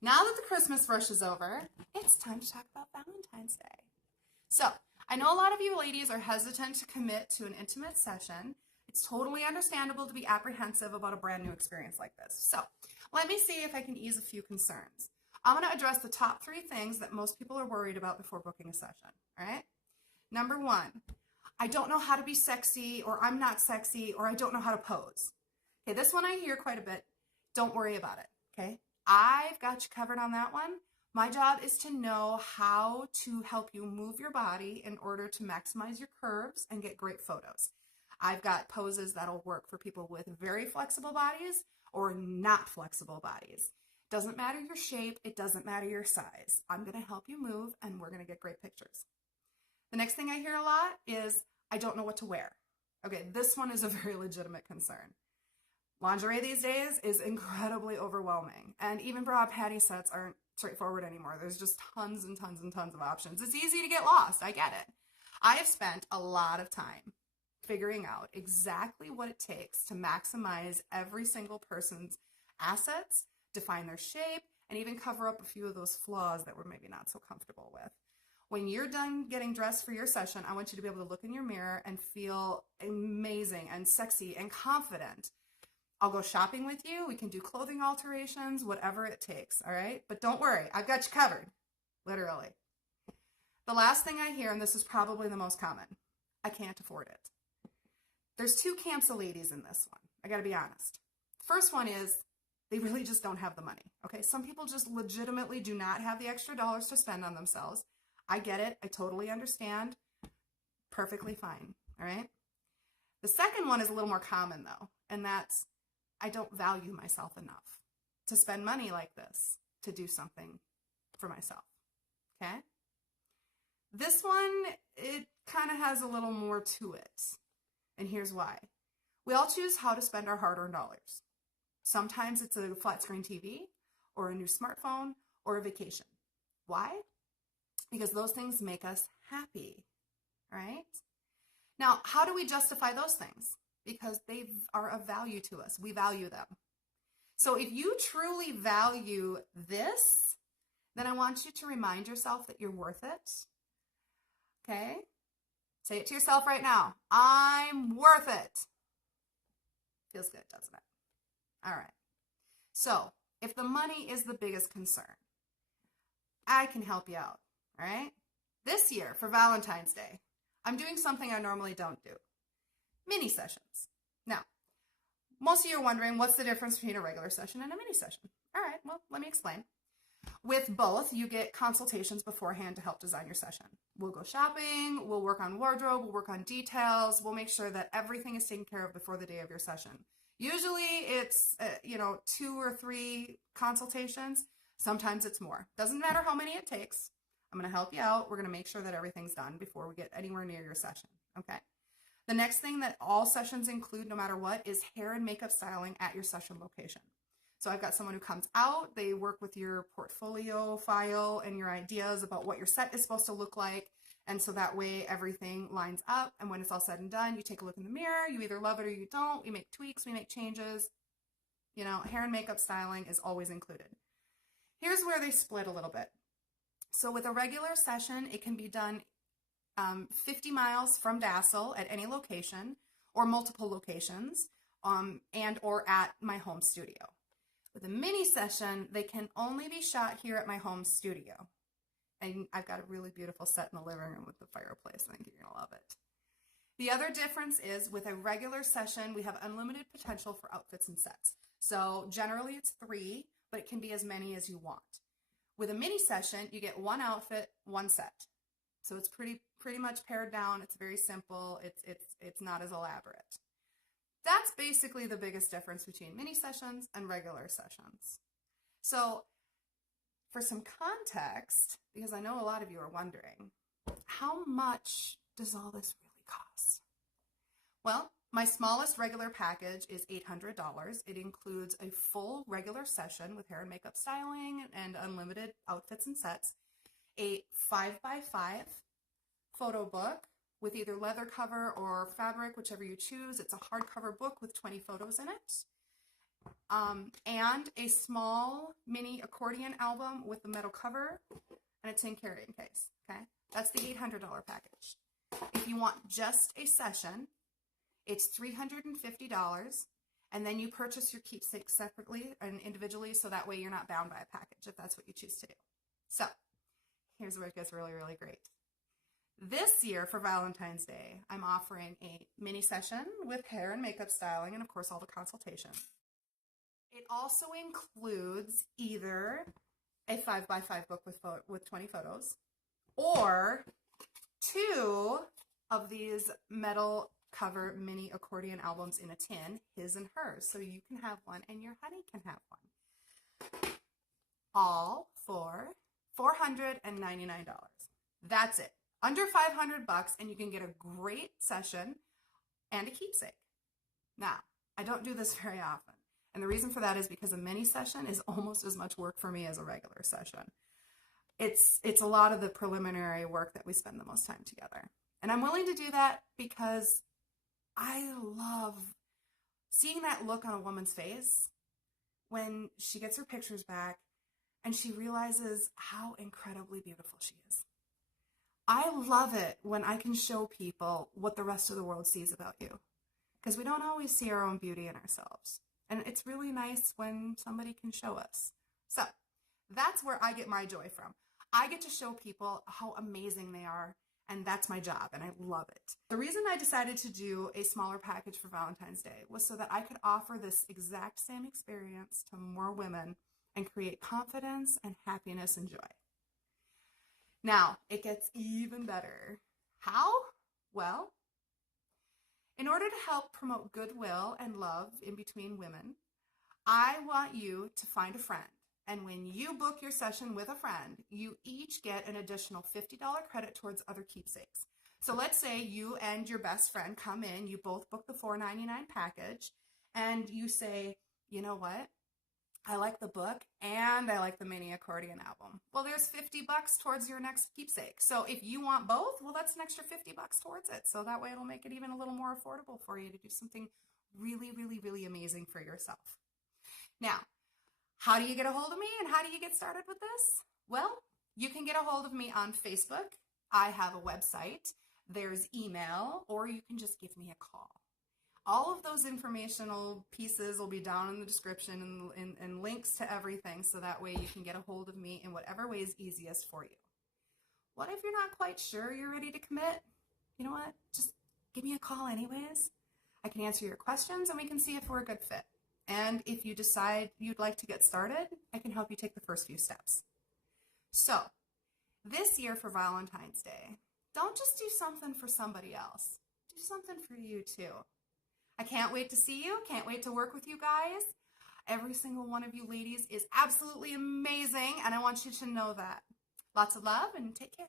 Now that the Christmas rush is over, it's time to talk about Valentine's Day. So, I know a lot of you ladies are hesitant to commit to an intimate session. It's totally understandable to be apprehensive about a brand new experience like this. So, let me see if I can ease a few concerns. I'm going to address the top 3 things that most people are worried about before booking a session. All right? Number 1, I don't know how to be sexy, or I'm not sexy, or I don't know how to pose. Okay, this one I hear quite a bit. Don't worry about it. Okay? I've got you covered on that one. My job is to know how to help you move your body in order to maximize your curves and get great photos. I've got poses that'll work for people with very flexible bodies or not flexible bodies. Doesn't matter your shape, it doesn't matter your size. I'm going to help you move and we're going to get great pictures. The next thing I hear a lot is, I don't know what to wear. Okay, this one is a very legitimate concern. Lingerie these days is incredibly overwhelming, and even bra panty sets aren't straightforward anymore. There's just tons and tons and tons of options. It's easy to get lost, I get it. I have spent a lot of time figuring out exactly what it takes to maximize every single person's assets, define their shape, and even cover up a few of those flaws that we're maybe not so comfortable with. When you're done getting dressed for your session, I want you to be able to look in your mirror and feel amazing and sexy and confident. I'll go shopping with you. We can do clothing alterations, whatever it takes, all right? But don't worry, I've got you covered, literally. The last thing I hear, and this is probably the most common, I can't afford it. There's 2 camps of ladies in this one. I gotta be honest. First one is, they really just don't have the money, okay? Some people just legitimately do not have the extra dollars to spend on themselves. I get it, I totally understand. Perfectly fine, all right? The second one is a little more common though, and that's, I don't value myself enough to spend money like this to do something for myself, okay? This one, it kind of has a little more to it, and here's why. We all choose how to spend our hard-earned dollars. Sometimes it's a flat screen TV, or a new smartphone, or a vacation. Why? Because those things make us happy, right? Now, how do we justify those things? Because they are of value to us. We value them. So if you truly value this, then I want you to remind yourself that you're worth it. Okay? Say it to yourself right now. I'm worth it. Feels good, doesn't it? All right. So if the money is the biggest concern, I can help you out. All right? This year for Valentine's Day, I'm doing something I normally don't do. Mini sessions. Now, most of you are wondering, what's the difference between a regular session and a mini session? All right, well, let me explain. With both, you get consultations beforehand to help design your session. We'll go shopping, we'll work on wardrobe, we'll work on details, we'll make sure that everything is taken care of before the day of your session. Usually it's, 2 or 3 consultations. Sometimes it's more. Doesn't matter how many it takes. I'm going to help you out. We're going to make sure that everything's done before we get anywhere near your session, okay? The next thing that all sessions include, no matter what, is hair and makeup styling at your session location. So I've got someone who comes out, they work with your portfolio file and your ideas about what your set is supposed to look like, and so that way everything lines up, and when it's all said and done, you take a look in the mirror, you either love it or you don't, we make tweaks, we make changes. Hair and makeup styling is always included. Here's where they split a little bit. So with a regular session, it can be done 50 miles from Dassel at any location or multiple locations and or at my home studio. With a mini session, they can only be shot here at my home studio. And I've got a really beautiful set in the living room with the fireplace. I think you're going to love it. The other difference is with a regular session, we have unlimited potential for outfits and sets. So generally it's 3, but it can be as many as you want. With a mini session, you get 1 outfit, 1 set. So it's pretty much pared down. It's very simple. It's not as elaborate. That's basically the biggest difference between mini sessions and regular sessions. So for some context, because I know a lot of you are wondering, how much does all this really cost? Well, my smallest regular package is $800. It includes a full regular session with hair and makeup styling and unlimited outfits and sets, a 5x5 photo book with either leather cover or fabric, whichever you choose. It's a hardcover book with 20 photos in it. and a small mini accordion album with a metal cover and a tin carrying case. Okay, that's the $800 package. If you want just a session, it's $350, and then you purchase your keepsakes separately and individually, so that way you're not bound by a package if that's what you choose to do. So here's where it gets really, really great. This year for Valentine's Day, I'm offering a mini session with hair and makeup styling and, of course, all the consultations. It also includes either a 5x5 book with 20 photos or 2 of these metal cover mini accordion albums in a tin, his and hers. So you can have one and your honey can have one. All for $499. That's it. Under $500, and you can get a great session and a keepsake. Now, I don't do this very often. And the reason for that is because a mini session is almost as much work for me as a regular session. It's a lot of the preliminary work that we spend the most time together. And I'm willing to do that because I love seeing that look on a woman's face when she gets her pictures back and she realizes how incredibly beautiful she is. I love it when I can show people what the rest of the world sees about you, because we don't always see our own beauty in ourselves. And it's really nice when somebody can show us. So that's where I get my joy from. I get to show people how amazing they are, and that's my job, and I love it. The reason I decided to do a smaller package for Valentine's Day was so that I could offer this exact same experience to more women and create confidence and happiness and joy. Now, it gets even better. How? Well, in order to help promote goodwill and love in between women, I want you to find a friend. And when you book your session with a friend, you each get an additional $50 credit towards other keepsakes. So let's say you and your best friend come in, you both book the $499 package, and you say, you know what? I like the book and I like the mini accordion album. Well, there's $50 towards your next keepsake. So if you want both, well, that's an extra $50 towards it. So that way it'll make it even a little more affordable for you to do something really, really, really amazing for yourself. Now, how do you get a hold of me and how do you get started with this? Well, you can get a hold of me on Facebook. I have a website. There's email, or you can just give me a call. All of those informational pieces will be down in the description and links to everything, so that way you can get a hold of me in whatever way is easiest for you. What if you're not quite sure you're ready to commit? You know what? Just give me a call anyways. I can answer your questions and we can see if we're a good fit. And if you decide you'd like to get started, I can help you take the first few steps. So, this year for Valentine's Day, don't just do something for somebody else. Do something for you too. I can't wait to see you. Can't wait to work with you guys. Every single one of you ladies is absolutely amazing, and I want you to know that. Lots of love, and take care.